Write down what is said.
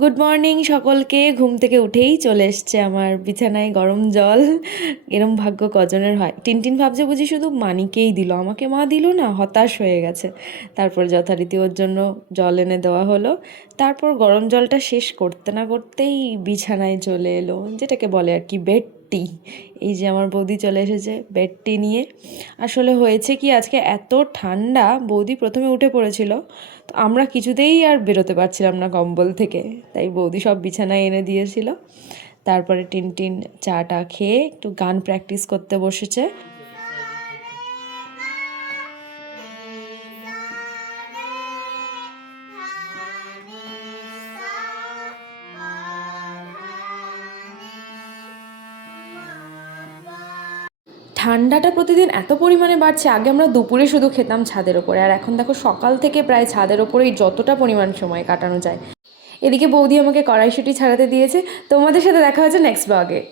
Good morning সকলকে। ঘুম থেকে উঠেই চলে এসছে আমার বিছানায় গরম জল। এরম ভাগ্য কজনের হয়? টিনটিন ভাবছে বুঝি শুধু মানিকেই দিল, আমাকে মা দিল না, হতাশ হয়ে গেছে। তারপর যথারীতি ওর জন্য জল এনে দেওয়া হলো। তারপর গরম জলটা শেষ করতে না করতেই বিছানায় চলে এলো, যেটাকে বলে আর কি বেড টি। এই যে আমার বৌদি চলে এসেছে বেড টি নিয়ে। আসলে হয়েছে কি, আজকে এত ঠান্ডা, বৌদি প্রথমে উঠে পড়েছিল, তো আমরা কিছুতেই আর বেরোতে পারছিলাম না কম্বল থেকে, তাই বৌদি সব বিছানায় এনে দিয়েছিল। তারপরে টিনটিন চাটা খেয়ে একটু গান প্র্যাকটিস করতে বসেছে। ঠান্ডাটা প্রতিদিন এত পরিমাণে বাড়ছে, আগে আমরা দুপুরে শুধু খেতাম ছাদের ওপরে, আর এখন দেখো সকাল থেকে প্রায় ছাদের ওপরেই যতটা পরিমাণ সময় কাটানো যায়। এদিকে বৌদি আমাকে কড়াইশুঁটি ছাড়াতে দিয়েছে। তোমাদের সাথে দেখা হচ্ছে নেক্সট ব্লগে।